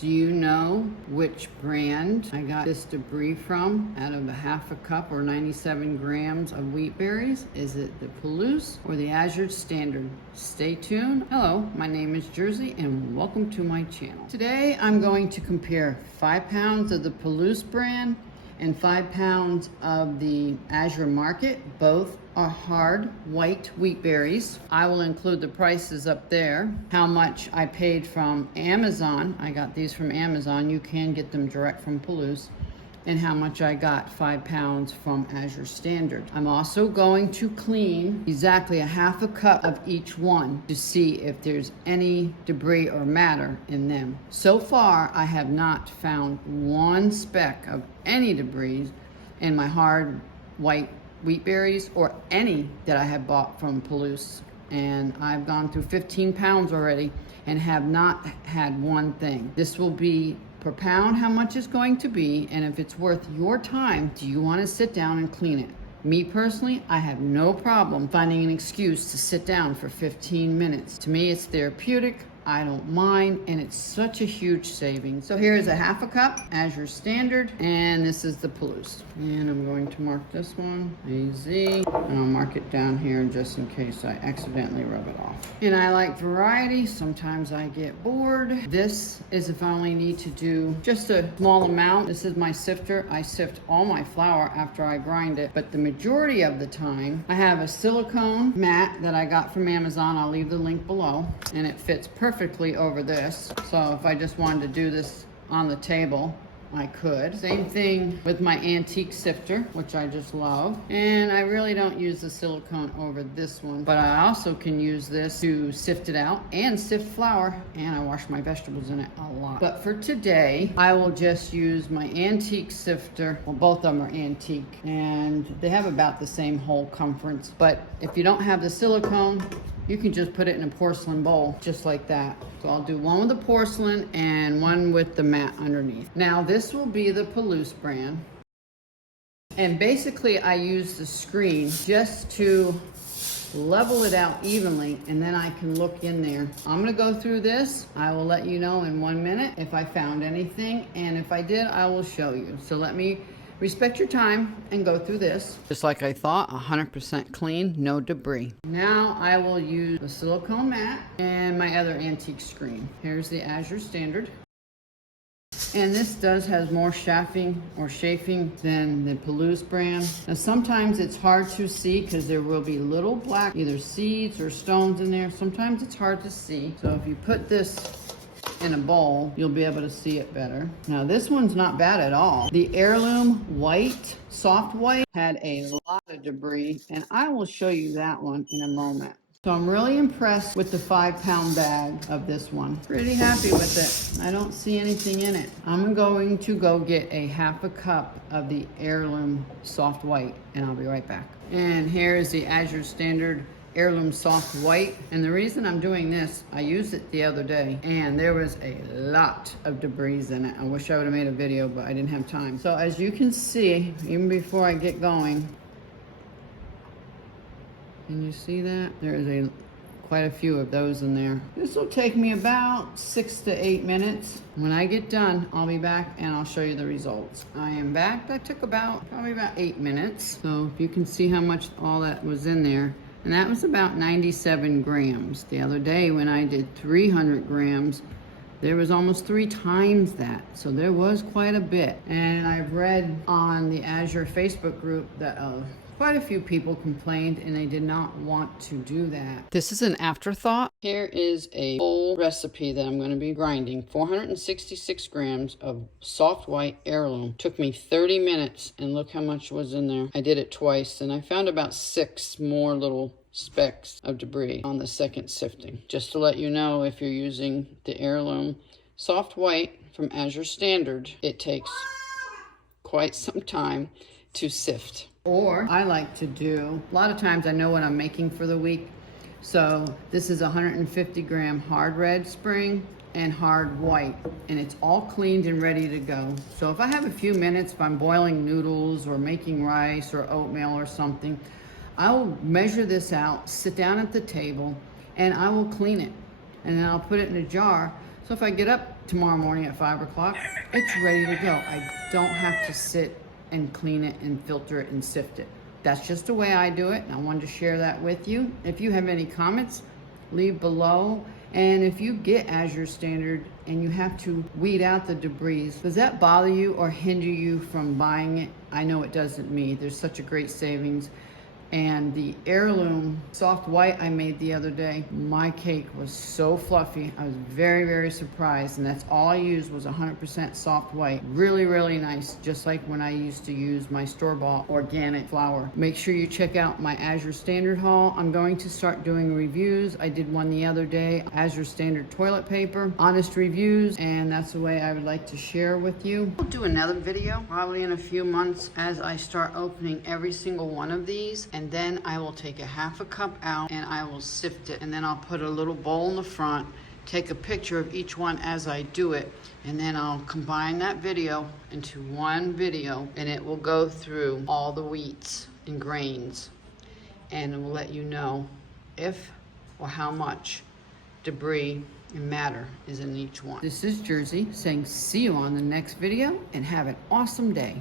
Do you know which brand I got this debris from out of a half a cup or 97 grams of wheat berries? Is it the Palouse or the Azure Standard? Stay tuned. Hello, my name is Jersey and welcome to my channel. Today I'm going to compare 5 pounds of the Palouse brand and 5 pounds of the Azure Market. Both are hard white wheat berries. I will include the prices up there. How much I paid from Amazon. I got these from Amazon. You can get them direct from Palouse. And how much I got 5 pounds from Azure Standard. I'm also going to clean exactly a half a cup of each one to see if there's any debris or matter in them. So far, I have not found one speck of any debris in my hard white wheat berries or any that I have bought from Palouse. And I've gone through 15 pounds already and have not had one thing. This will be per pound how much it's going to be, and if it's worth your time, do you want to sit down and clean it? Me personally, I have no problem finding an excuse to sit down for 15 minutes. To me, it's therapeutic. I don't mind, and it's such a huge savings. So here is a half a cup, Azure Standard, and this is the Palouse. And I'm going to mark this one, AZ, and I'll mark it down here just in case I accidentally rub it off. And I like variety. Sometimes I get bored. This is if I only need to do just a small amount. This is my sifter. I sift all my flour after I grind it, but the majority of the time, I have a silicone mat that I got from Amazon. I'll leave the link below, and it fits perfectly over this. So if I just wanted to do this on the table, I could. Same thing with my antique sifter, which I just love. And I really don't use the silicone over this one, but I also can use this to sift it out and sift flour, and I wash my vegetables in it a lot. But for today, I will just use my antique sifter. Well, both of them are antique, and they have about the same hole circumference. But if you don't have the silicone, you can just put it in a porcelain bowl, just like that. So I'll do one with the porcelain and one with the mat underneath. Now this will be the Palouse brand. And basically I use the screen just to level it out evenly, and then I can look in there. I'm gonna go through this. I will let you know in 1 minute if I found anything, and if I did, I will show you. So let me respect your time and go through this. Just like I thought, 100% clean, no debris. Now I will use the silicone mat and my other antique screen. Here's the Azure Standard. And this has more chafing or chafing than the Palouse brand. Now sometimes it's hard to see because there will be little black either seeds or stones in there. Sometimes it's hard to see. So if you put this in a bowl, you'll be able to see it better. Now this one's not bad at all. The heirloom white, soft white, had a lot of debris, and I will show you that one in a moment. So I'm really impressed with the 5 pound bag of this one. Pretty happy with it. I don't see anything in it. I'm going to go get a half a cup of the heirloom soft white, and I'll be right back. And here is the Azure Standard heirloom soft white. And the reason I'm doing this, I used it the other day and there was a lot of debris in it. I wish I would have made a video, but I didn't have time. So as you can see, even before I get going, can you see that? There is quite a few of those in there. This will take me about 6 to 8 minutes. When I get done, I'll be back and I'll show you the results. I am back. That took probably about 8 minutes. So if you can see how much all that was in there. And that was about 97 grams. The other day when I did 300 grams, there was almost 3 times that. So there was quite a bit. And I've read on the Azure Facebook group that quite a few people complained and they did not want to do that. This is an afterthought. Here is a full recipe that I'm going to be grinding. 466 grams of soft white heirloom. Took me 30 minutes, and look how much was in there. I did it twice, and I found about 6 more little specks of debris on the second sifting. Just to let you know, if you're using the heirloom soft white from Azure Standard, it takes quite some time to sift. Or I like to do, a lot of times I know what I'm making for the week. So this is 150 gram hard red spring and hard white, and it's all cleaned and ready to go. So if I have a few minutes, if I'm boiling noodles or making rice or oatmeal or something, I will measure this out, sit down at the table, and I will clean it. And then I'll put it in a jar. So if I get up tomorrow morning at 5 o'clock, it's ready to go. I don't have to sit and clean it and filter it and sift it. That's just the way I do it, and I wanted to share that with you. If you have any comments, leave below. And if you get Azure Standard and you have to weed out the debris, does that bother you or hinder you from buying it? I know it doesn't me. There's such a great savings. And the heirloom soft white I made the other day, my cake was so fluffy. I was very, very surprised. And that's all I used was 100% soft white. Really, really nice. Just like when I used to use my store-bought organic flour. Make sure you check out my Azure Standard haul. I'm going to start doing reviews. I did one the other day, Azure Standard toilet paper, honest reviews, and that's the way I would like to share with you. I'll do another video probably in a few months as I start opening every single one of these. And then I will take a half a cup out and I will sift it. And then I'll put a little bowl in the front, take a picture of each one as I do it. And then I'll combine that video into one video and it will go through all the wheats and grains. And it will let you know if or how much debris and matter is in each one. This is Jersey saying see you on the next video and have an awesome day.